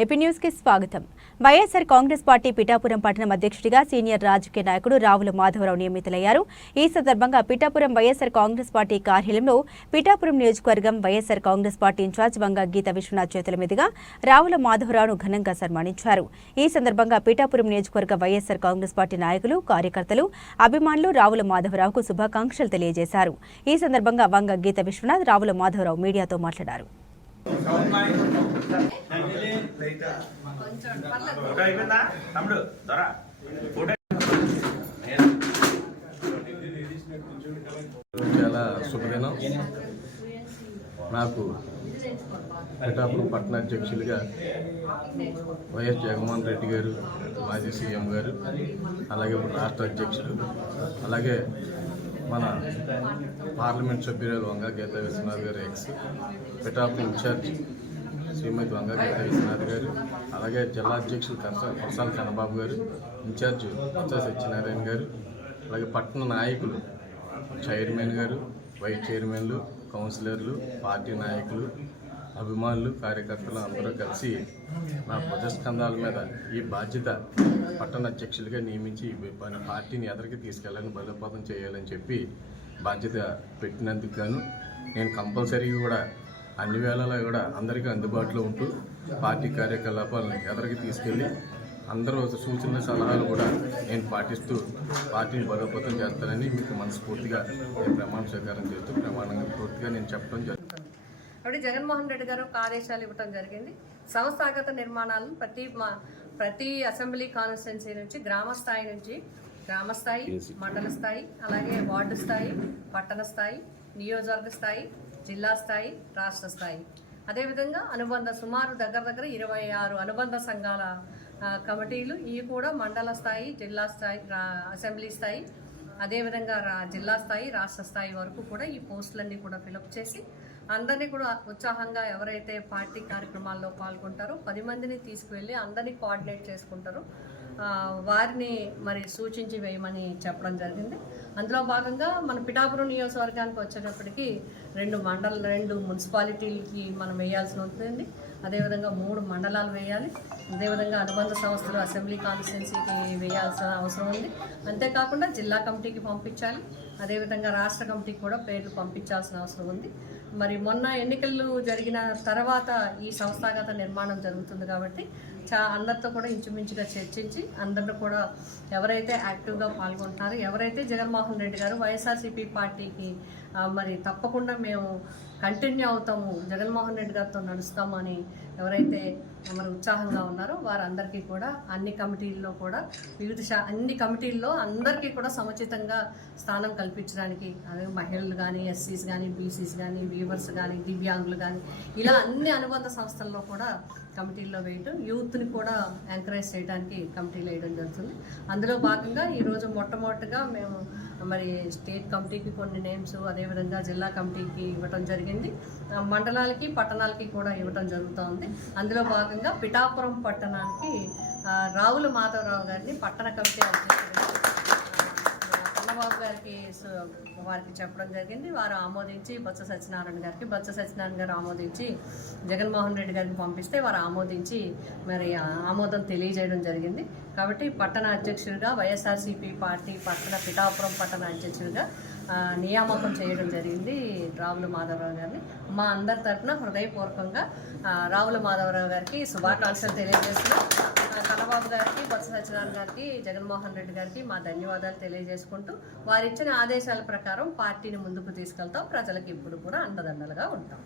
AP న్యూస్కి స్వాగతం. YSR Congress party Pithapuram పట్టణం అధ్యక్షుడిగా సీనియర్ రాజకీయ నాయకుడు రావుల మాధవరావు నియమితులయ్యారు. ఈ సందర్భంగా పిఠాపురం వైఎస్ఆర్ కాంగ్రెస్ పార్టీ కార్యాలయంలో పిఠాపురం నియోజకవర్గం YSR Congress party incharge Vanga Geetha Viswanath చేతుల మీదుగా రావుల మాధవరావును ఘనంగా సన్మానించారు. ఈ సందర్భంగా పిఠాపురం నియోజకవర్గ వైఎస్ఆర్ కాంగ్రెస్ పార్టీ నాయకులు కార్యకర్తలు అభిమానులు రావుల మాధవరావుకు శుభాకాంక్షలు తెలియజేశారు. ఈ సందర్భంగా వంగ గీత విశ్వనాథ్ రావుల మాధవరావు మీడియాతో మాట్లాడారు. ఫోటో అయిపోయిందా? తమ్ముడు దొరా ఫోటో చాలా శుభదినం. నాకు పిఠాపురం పట్టణ అధ్యక్షులుగా వైఎస్ జగన్మోహన్ రెడ్డి గారు మాజీ సీఎం గారు అలాగే రాష్ట్ర అధ్యక్షుడు అలాగే మన పార్లమెంట్ సభ్యురాలు వంగ గీతా విశ్వనాథ్ గారు ఎక్స్ పిఠాపురం ఇన్ఛార్జ్ శ్రీమతి వంగ విశ్వనాథ్ గారు అలాగే జిల్లా అధ్యక్షులు కరస కొరసాల కన్నబాబు గారు ఇన్ఛార్జ్ కొత్త సత్యనారాయణ గారు అలాగే పట్టణ నాయకులు చైర్మన్ గారు వైస్ చైర్మన్లు కౌన్సిలర్లు పార్టీ నాయకులు అభిమానులు కార్యకర్తలు అందరూ కలిసి నా భుజస్కంధాల మీద ఈ బాధ్యత పట్టణ అధ్యక్షులుగా నియమించి పార్టీని ఎదరికి తీసుకెళ్ళాలని బలోపేతం చేయాలని చెప్పి బాధ్యత పెట్టినందుకు గాను నేను కంపల్సరీగా కూడా అన్ని వేళలా కూడా అందరికీ అందుబాటులో ఉంటూ పార్టీ కార్యకలాపాలను ఎదరికి తీసుకెళ్ళి అందరూ సూచనల సలహాలు కూడా నేను పాటిస్తూ పార్టీని బలోపేతం చేస్తానని మీకు మనస్ఫూర్తిగా నేను ప్రమాణ స్వీకారం చేస్తూ ప్రమాణంగా పూర్తిగా నేను చెప్పడం జరుగుతుంది. కాబట్టి జగన్మోహన్ రెడ్డి గారు ఒక ఆదేశాలు ఇవ్వడం జరిగింది. సంస్థాగత నిర్మాణాలను ప్రతి మా- ప్రతి అసెంబ్లీ కాన్స్టిట్యున్సీ నుంచి గ్రామ స్థాయి నుంచి గ్రామ స్థాయి మండల స్థాయి అలాగే వార్డు స్థాయి పట్టణ స్థాయి నియోజకవర్గ స్థాయి జిల్లా స్థాయి రాష్ట్ర స్థాయి. అదేవిధంగా అనుబంధ సుమారు దగ్గర దగ్గర ఇరవై ఆరు అనుబంధ సంఘాల కమిటీలు. ఇవి కూడా మండల స్థాయి జిల్లా స్థాయి అసెంబ్లీ స్థాయి. అదేవిధంగా రా జిల్లా స్థాయి రాష్ట్ర స్థాయి వరకు కూడా ఈ పోస్టులన్నీ కూడా ఫిలప్ చేసి అందరినీ కూడా ఉత్సాహంగా ఎవరైతే పార్టీ కార్యక్రమాల్లో పాల్గొంటారో పది మందిని తీసుకువెళ్ళి అందరినీ కోఆర్డినేట్ చేసుకుంటారో. వారిని మరి సూచించి వేయమని చెప్పడం జరిగింది. అందులో భాగంగా మన పిఠాపురం నియోజకవర్గానికి వచ్చేటప్పటికి రెండు మండల రెండు మున్సిపాలిటీలకి మనం వేయాల్సి ఉంటుంది అదేవిధంగా మూడు మండలాలు వేయాలి. అదేవిధంగా అనుబంధ సంస్థలు అసెంబ్లీ కాన్స్టిట్యున్సీకి వేయాల్సిన అవసరం ఉంది. అంతేకాకుండా జిల్లా కమిటీకి పంపించాలి. అదేవిధంగా రాష్ట్ర కమిటీకి కూడా పేర్లు పంపించాల్సిన అవసరం ఉంది. మరి మొన్న ఎన్నికలు జరిగిన తర్వాత ఈ సంస్థాగత నిర్మాణం జరుగుతుంది కాబట్టి చా అందరితో కూడా ఇంచుమించుగా చర్చించి అందరిని కూడా ఎవరైతే యాక్టివ్గా పాల్గొంటున్నారో ఎవరైతే జగన్మోహన్ రెడ్డి గారు వైఎస్ఆర్సీపీ పార్టీకి మరి తప్పకుండా మేము కంటిన్యూ అవుతాము జగన్మోహన్ రెడ్డి గారితో నడుస్తామని ఎవరైతే మరి ఉత్సాహంగా ఉన్నారో వారందరికీ కూడా అన్ని కమిటీల్లో కూడా వివిధ శా అన్ని కమిటీల్లో అందరికీ కూడా సముచితంగా స్థానం కల్పించడానికి అదే మహిళలు కానీ ఎస్సీస్ కానీ బీసీస్ కానీ వీవర్స్ కానీ దివ్యాంగులు కానీ ఇలా అన్ని అనుబంధ సంస్థల్లో కూడా కమిటీల్లో వేయటం యూత్ని కూడా ఎంకరేజ్ చేయడానికి కమిటీలు వేయడం జరుగుతుంది. అందులో భాగంగా ఈరోజు మొట్టమొదటిగా మేము మరి స్టేట్ కమిటీకి కొన్ని నేమ్స్ అదేవిధంగా జిల్లా కమిటీకి ఇవ్వటం జరిగింది. మండలాలకి పట్టణాలకి కూడా ఇవ్వటం జరుగుతూ ఉంది. అందులో భాగంగా పిఠాపురం పట్టణానికి రావుల మాధవరావు గారిని పట్టణ కమిటీ అధ్యక్షుడు వారికి చెప్పడం జరిగింది. వారు ఆమోదించి బొత్స సత్యనారాయణ గారికి బొత్స సత్యనారాయణ గారు ఆమోదించి జగన్మోహన్ రెడ్డి గారికి పంపిస్తే వారు ఆమోదించి మరి ఆమోదం తెలియజేయడం జరిగింది. కాబట్టి పట్టణ అధ్యక్షుడిగా వైఎస్ఆర్సీపీ పార్టీ పట్టణ పిఠాపురం పట్టణ అధ్యక్షుడిగా నియామకం చేయడం జరిగింది రావుల మాధవరావు గారిని. మా అందరి తరఫున హృదయపూర్వకంగా రావుల మాధవరావు గారికి శుభాకాంక్షలు తెలియజేస్తున్నాం. కన్నబాబు గారికి బొత్స సత్యనారాయణ గారికి జగన్మోహన్ రెడ్డి గారికి మా ధన్యవాదాలు తెలియజేసుకుంటూ వారు ఇచ్చిన ఆదేశాల ప్రకారం పార్టీని ముందుకు తీసుకెళ్తాం. ప్రజలకు ఇప్పుడు కూడా అండదండలుగా ఉంటాం.